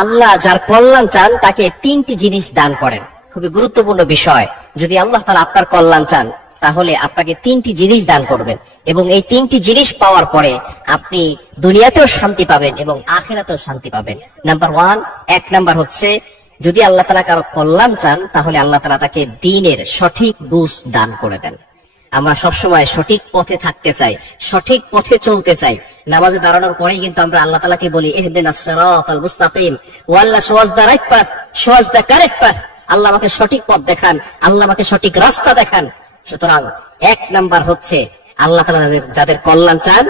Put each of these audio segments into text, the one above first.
আল্লাহ যার কল্যাণ চান তাকে তিনটি জিনিস দান করেন। খুবই গুরুত্বপূর্ণ বিষয়। যদি আল্লাহ তাআলা আপনার কল্যাণ চান তাহলে আপনাকে তিনটি জিনিস দান করবেন, এবং এই তিনটি জিনিস পাওয়ার পরে আপনি দুনিয়াতেও শান্তি পাবেন এবং আখিরাতেও শান্তি পাবেন। নাম্বার 1, 1 নাম্বার হচ্ছে, যদি আল্লাহ তাআলা কারো কল্যাণ চান তাহলে আল্লাহ তাআলা তাকে দ্বীনের সঠিক বুঝ দান করে দেন। আমরা সবসময় সঠিক পথে থাকতে চাই, সঠিক পথে চলতে চাই। নামাজে দাঁড়ানোর পরেই কিন্তু আমরা আল্লাহ তাআলাকে বলি ইহদিনাস সিরাতাল মুস্তাকিম, ও আল্লাহ show us the right path, show us the correct path. আল্লাহ আমাকে সঠিক পথ দেখান, আল্লাহ আমাকে সঠিক রাস্তা দেখান। সুতরাং 1 নাম্বার হচ্ছে, আল্লাহ তাআলা যাদের কল্যাণ চান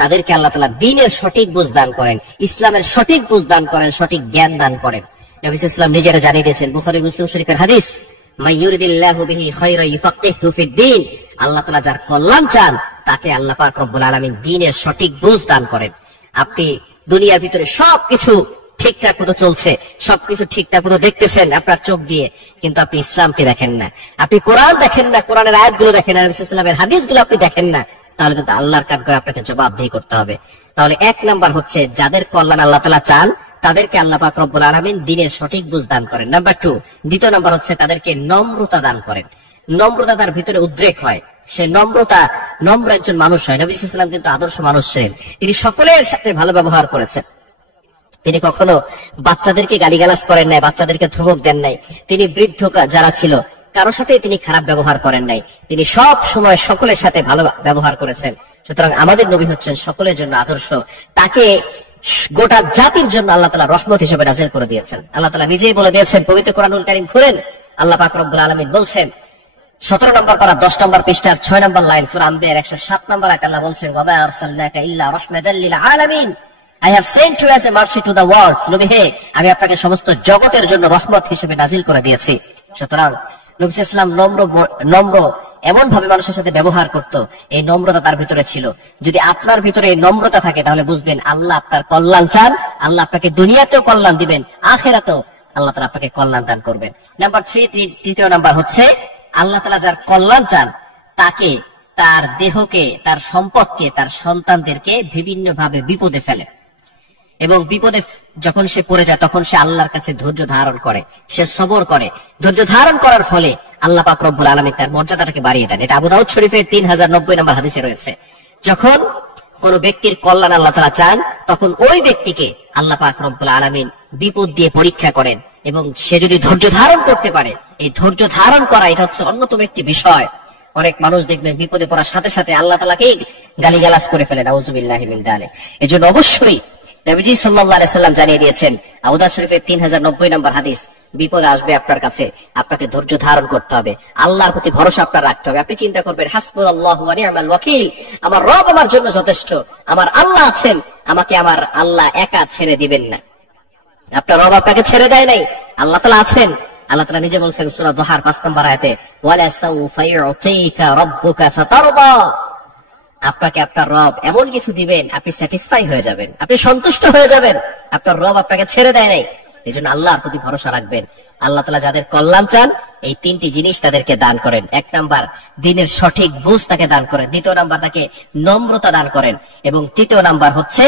তাদেরকে আল্লাহ তাআলা দ্বীনের সঠিক বুঝ দান করেন, ইসলামের সঠিক বুঝ দান করেন, সঠিক জ্ঞান দান করেন। নবী সাল্লাল্লাহু আলাইহি ওয়াসাল্লাম নিজেরা জানিয়ে দিয়েছেন, বুখারী মুসলিম শরীফের হাদিস, মান ইউরিদিল্লাহু বিহি খায়রা ইউফাক্কিহু ফিদ-দ্বীন। আল্লাহ তাআলা যার কল্যাণ চান তাকে আল্লাহ পাক রব্বুল আলামিন দ্বীনের সঠিক বুঝ দান করেন। আপনি দুনিয়ার ভিতরে সবকিছু ঠিকঠাক মতো চলছে, সবকিছু ঠিকঠাক মতো দেখতেছেন আপনার চোখ দিয়ে, কিন্তু আপনি ইসলামকে দেখেন না, আপনি কোরআন দেখেন না, কোরআনের আয়াতগুলো দেখেন না, নবী সাল্লাল্লাহু আলাইহি ওয়াসাল্লামের হাদিসগুলো আপনি দেখেন না, তাহলে কিন্তু আল্লাহর কাঠ করে আপনাকে জবাবদিহি করতে হবে। তাহলে 1 নাম্বার হচ্ছে, যাদের কল্যাণ আল্লাহ তাআলা চান তাদেরকে আল্লাহ পাক রব্বুল আলামিন দ্বীনের সঠিক বুঝ দান করেন। নাম্বার 2, দ্বিতীয় নাম্বার হচ্ছে, তাদেরকে নম্রতা দান করেন। নম্রতা তার ভিতরে উদ্রেক হয়, সে নম্র একজন মানুষ হয়। নবী সাল্লাল্লাহু আলাইহি ওয়াসাল্লাম কিন্তু আদর্শ মানুষ ছিলেন, তিনি সকলের সাথে ভালো ব্যবহার করেছেন। তিনি কখনো বাচ্চাদেরকে গালিগালাজ করেন নাই, বাচ্চাদেরকে ধমক দেন নাই। তিনি বৃদ্ধ যারা ছিল কারোর সাথে তিনি খারাপ ব্যবহার করেন নাই, তিনি সব সময় সকলের সাথে ভালো ব্যবহার করেছেন। সুতরাং আমাদের নবী হচ্ছেন সকলের জন্য আদর্শ। তাকে গোটা জাতির জন্য আল্লাহ তাআলা রহমত হিসেবে নাযিল করে দিয়েছেন। আল্লাহ তাআলা নিজেই বলে দিয়েছেন, পবিত্র কোরআনুল কারীম খুলেন, আল্লাহ পাক রব্বুল আলামিন বলছেন 17 নম্বর পারা 10 নম্বর পৃষ্ঠার 6 নম্বর লাইন, সূরা আম্বিয়ার 107 নম্বর আয়াত, আল্লাহ বলছেন, ওয়া মা আরসালনাকা ইল্লা রাহমাতাল লিল আলামিন, I have sent you as a mercy to the world। নবী হে, আমি আপনাকে সমস্ত জগতের জন্য রহমত হিসেবে নাযিল করে দিয়েছি। সুতরাং নবী সাল্লাল্লাহু আলাইহি ওয়াসাল্লাম নম্র এমন ভাবে মানুষের সাথে ব্যবহার করত, এই নম্রতা তার ভিতরে ছিল। যদি আপনার ভিতরে এই নম্রতা থাকে তাহলে বুঝবেন আল্লাহ আপনার কল্যাণ চান, আল্লাহ আপনাকে দুনিয়াতেও কল্যাণ দিবেন, আখিরাতেও আল্লাহ তাআলা আপনাকে কল্যাণ দান করবেন। নাম্বার 3, তৃতীয় নাম্বার হচ্ছে, আল্লাহ তাআলা যার কল্যাণ চান তাকে, তার দেহকে, তার সম্পদকে, তার সন্তানদেরকে বিভিন্ন ভাবে বিপদে ফেলে, এবং বিপদে যখন সে পড়ে যায় তখন সে আল্লাহর কাছে ধৈর্য ধারণ করে, সে সবর করে। ধৈর্য ধারণ করার ফলে আল্লাহ পাক রব্বুল আলামিন তার মর্যাদাটাকে বাড়িয়ে দেন। এটা আবু দাউদ শরীফের 3090 নম্বর হাদিসে রয়েছে। যখন কোন ব্যক্তির কল্যাণ আল্লাহ তাআলা চান তখন ওই ব্যক্তিকে আল্লাহ পাক রব্বুল আলামিন বিপদ দিয়ে পরীক্ষা করেন, এবং সে যদি ধৈর্য ধারণ করতে পারে, এই ধৈর্য ধারণ করা এটা হচ্ছে অন্যতম একটি বিষয়। অনেক মানুষ দেখবেন বিপদে পড়ার সাথে সাথে আল্লাহ তাআলাকেই গালিগালাজ করে ফেলেন, নাউযুবিল্লাহি মিন যালিক। এজন্য অবশ্যই নবীজি সাল্লাল্লাহু আলাইহি ওয়াসাল্লাম জানিয়ে দিয়েছেন, আবু দাউদ শরীফের 3090 নম্বর হাদিস, বিপদ আসবে আপনার কাছে, আপনাকে ধৈর্য ধারণ করতে হবে, আল্লাহর প্রতি ভরসা আপনার রাখতে হবে। আপনি চিন্তা করবেন, হাসবুনাল্লাহু ওয়া নি'মাল ওয়াকিল, আমার রব আমার জন্য যথেষ্ট, আমার আল্লাহ আছেন, আমাকে আমার আল্লাহ একা ছেড়ে দিবেন না। আপনার রব আপনাকে ছেড়ে দেয় নাই, আল্লাহ তাআলা আছেন। আল্লাহ তাআলা নিজে বলছেন সূরা যুহার 5 নম্বর আয়াতে, ওয়ালা সাউফা ইউতিকা রাব্বুকা ফাতারদা, আপনাকে আপনার রব এমন কিছু দিবেন আপনি স্যাটিসফাই হয়ে যাবেন, আপনি সন্তুষ্ট হয়ে যাবেন। আপনার রব আপনাকে ছেড়ে দেয় নাই, এজন্য আল্লাহর প্রতি ভরসা রাখবেন। আল্লাহ তাআলা যাদের কল্যাণ চান এই 3টি জিনিস তাদেরকে দান করেন। 1 নাম্বার, দ্বীনের সঠিক বুঝ তাকে দান করেন। দ্বিতীয় নাম্বার, তাকে নম্রতা দান করেন, এবং তৃতীয় নাম্বার হচ্ছে